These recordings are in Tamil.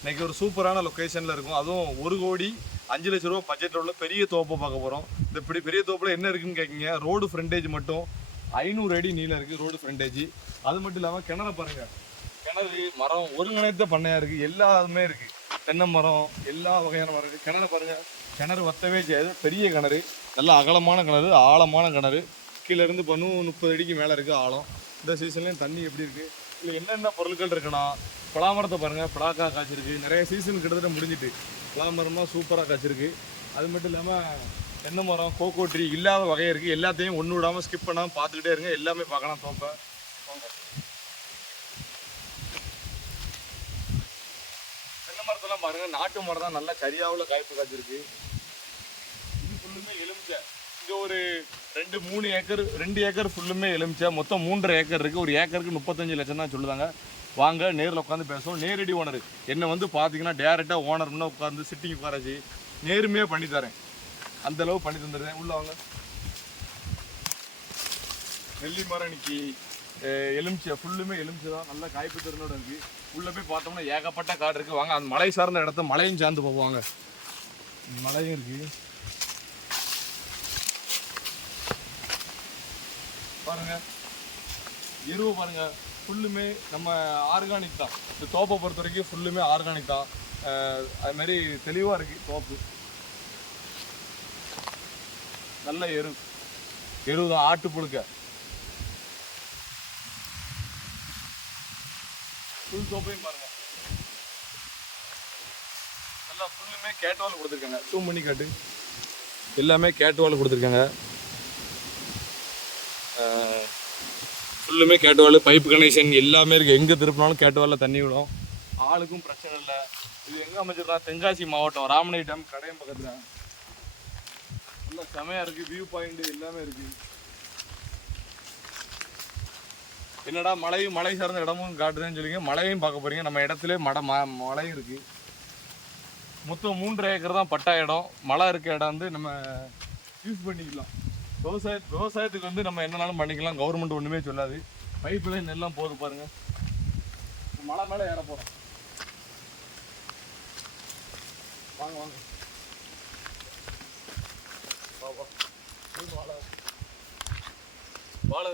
இன்றைக்கி ஒரு சூப்பரான லொக்கேஷனில் இருக்கும். அதுவும் 1,05,00,000 ரூபா பட்ஜெட்டில் உள்ள பெரிய தோப்பை பார்க்க போகிறோம். இந்த இப்படி பெரிய தோப்பில் என்ன இருக்குதுன்னு கேட்குங்க. ரோடு ஃப்ரண்டேஜ் மட்டும் 500 அடி நீளம் இருக்குது ரோடு ஃப்ரண்டேஜ். அது மட்டும் இல்லாமல் கிணறு பாருங்கள், கிணறு மரம் ஒருங்கிணைத்த பண்ணையாக இருக்குது. எல்லாமே இருக்குது, தென்னை மரம் எல்லா வகையான மரம் இருக்குது. கிணறு பாருங்கள், கிணறு வத்தவே செய்யாது, பெரிய கிணறு, நல்ல அகலமான கிணறு, ஆழமான கிணறு. கீழேருந்து பண்ணும் 30 அடிக்கு மேலே இருக்குது ஆழம். இந்த சீசன்லேயும் தண்ணி எப்படி இருக்குது, இல்லை என்னென்ன பொருட்கள் இருக்குன்னா, பலாமரத்தை பாருங்கள், பலாக்காய் காய்ச்சிருக்கு. நிறைய சீசன் கிட்டத்தட்ட முடிஞ்சிட்டு பலாமரமாக சூப்பராக காய்ச்சிருக்கு. அது மட்டும் இல்லாமல் தென்னை மரம், கோகோ ட்ரீ இல்லாத வகையாக இருக்குது. எல்லாத்தையும் ஒன்று விடாமல் ஸ்கிப் பண்ணாமல் பார்த்துக்கிட்டே இருங்க, எல்லாமே பார்க்கலாம் தோப்பை. தென்னை மரத்தெல்லாம் பாருங்கள், நாட்டு மரம் தான், நல்லா சரியாவில் காய்ப்பு காய்ச்சிருக்கு. இது ஃபுல்லுமே எலுமிச்சை. இங்கே ஒரு 2 ஏக்கர் ஃபுல்லுமே எலுமிச்சை. மொத்தம் 3.5 ஏக்கர் இருக்குது. ஒரு ஏக்கருக்கு 35 லட்சம் தான் சொல்லுதாங்க. வாங்க நேரில் உட்காந்து பேசுவோம். நேரடி ஓனர் என்னை வந்து பார்த்தீங்கன்னா டேரெக்டாக ஓனர்னா உட்காந்து சிட்டிங் உட்காராச்சு நேர்மையாக பண்ணி தரேன், அந்தளவு பண்ணி தந்துடுறேன். உள்ள வாங்க. நெல்லி மரம் இன்னைக்கு எலுமிச்சை ஃபுல்லுமே எலுமிச்சை தான், நல்லா காய்ப்பு திறனோட இருக்குது. உள்ளே போய் பார்த்தோம்னா ஏகப்பட்ட காடு இருக்குது. வாங்க அந்த மலை சார்ந்த இடத்த மலையும் சார்ந்து போவாங்க. மலையும் இருக்குது பாருங்க. எருவு பாருங்க, ஃபுல்லுமே நம்ம ஆர்கானிக் தான். இந்த தோப்பை பொறுத்த வரைக்கும் ஃபுல்லுமே ஆர்கானிக் தான். அதுமாரி தெளிவாக இருக்குது தோப்பு. நல்ல எருவு தான், ஆட்டு புழுக்க. ஃபுல் தோப்பையும் பாருங்கள், நல்லா ஃபுல்லுமே கேட்வால் கொடுத்துருக்காங்க. 2 மணி காட்டு எல்லாமே கேட்வால் கொடுத்துருக்காங்க. ஃபுல்லுமே கேட்டுவால், பைப்பு கனெக்ஷன் எல்லாமே இருக்குது. எங்கே திருப்பினாலும் கேட்டுவாலில் தண்ணி விடும், ஆளுக்கும் பிரச்சனை இல்லை. இது எங்கே அமைச்சிருக்கா, தென்காசி மாவட்டம், ராமனை டேம் கடையம் பக்கத்தில். நல்லா செமையாக இருக்குது, வியூ பாயிண்ட் எல்லாமே இருக்குது. என்னடா மலை சார்ந்த இடமும் காட்டுதுன்னு சொல்லிங்க, மலையும் பார்க்க போகிறீங்க. நம்ம இடத்துல மலையும் இருக்குது. மொத்தம் 3.5 ஏக்கர் தான் பட்டா இடம். மழை இருக்க இடம் வந்து நம்ம யூஸ் பண்ணிக்கலாம். விவசாயத்துக்கு வந்து நம்ம என்னன்னாலும் பண்ணிக்கலாம், கவர்மெண்ட் ஒன்றுமே சொல்லாது. பைப் லைன் எல்லாம் போகுது பாருங்கள். மலை மேலே ஏற போகிறோம், வாங்க வாங்க. வாழை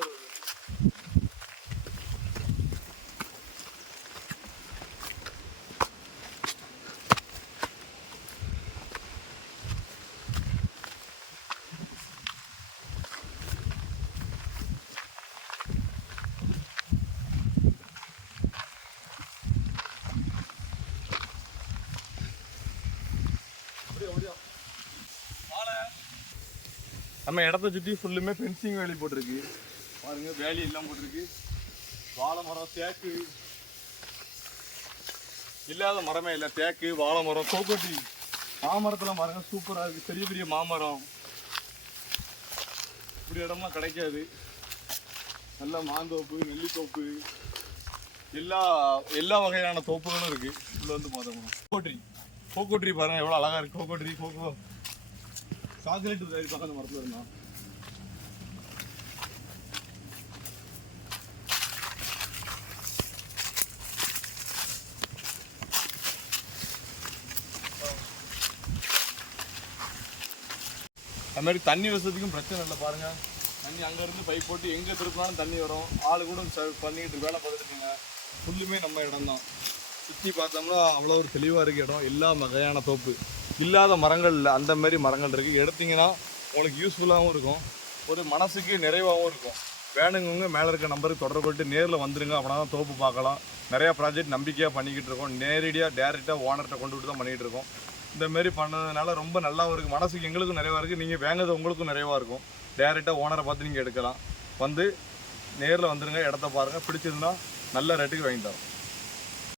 நம்ம இடத்த சுற்றி ஃபுல்லுமே ஃபென்சிங் வேலி போட்டிருக்கு பாருங்க. வேலி எல்லாம் போட்டிருக்கு. வாழை மரம், தேக்கு இல்லாத மரமே இல்லை. தேக்கு, வாழை மரம், கோகோட்டி, மாமரத்தெல்லாம் பாருங்க சூப்பராக இருக்குது. பெரிய பெரிய மாமரம் இப்படி இடம்லாம் கிடைக்காது. நல்லா மாந்தோப்பு, நெல்லித்தோப்பு, எல்லா வகையான தோப்புகளும் இருக்குது. உள்ள வந்து பார்த்தோம்னா கோகோட்ரி பாருங்க எவ்வளோ அழகாக இருக்குது. கோகோட்ரி, சாக்லேட் பக்கம் அந்த மரத்தில் இருந்தான். அது மாதிரி தண்ணி வசதிக்கும் பிரச்சனை இல்லை பாருங்கள். தண்ணி அங்கேருந்து பைப் போட்டு எங்கே திருப்பினாலும் தண்ணி வரும். ஆளு கூட பண்ணிக்கிட்டு வேலை பார்த்துட்டுருங்க. ஃபுல்லுமே நம்ம இடம் தான். சுற்றி பார்த்தோம்னா அவ்வளோ ஒரு தெளிவாக இருக்க இடம். எல்லா வகையான தோப்பு, இல்லாத மரங்கள் இல்லை, அந்த மாதிரி மரங்கள் இருக்குது. எடுத்திங்கன்னா உங்களுக்கு யூஸ்ஃபுல்லாகவும் இருக்கும், ஒரு மனசுக்கு நிறைவாகவும் இருக்கும். வேணுங்கவங்க மேலே இருக்க நம்பருக்கு தொடர்பு கொண்டு நேரில் வந்துடுங்க. அப்படின்னா தான் தோப்பு பார்க்கலாம். நிறையா ப்ராஜெக்ட் நம்பிக்கையாக பண்ணிக்கிட்டு இருக்கோம். டேரெக்டாக ஓனர்கிட்ட கொண்டு விட்டு தான் பண்ணிகிட்டு இருக்கோம். இந்தமாரி பண்ணதுனால ரொம்ப நல்லாவும் இருக்குது, மனசுக்கு எங்களுக்கும் நிறைவாக இருக்குது. நீங்கள் வேங்கிறது உங்களுக்கும் நிறைவாக இருக்கும். டேரெக்டாக ஓனரை பார்த்து நீங்கள் எடுக்கலாம். வந்து நேரில் வந்துடுங்க, இடத்த பாருங்கள், பிடிச்சிருந்தா நல்ல ரேட்டுக்கு வாங்கி தரோம்.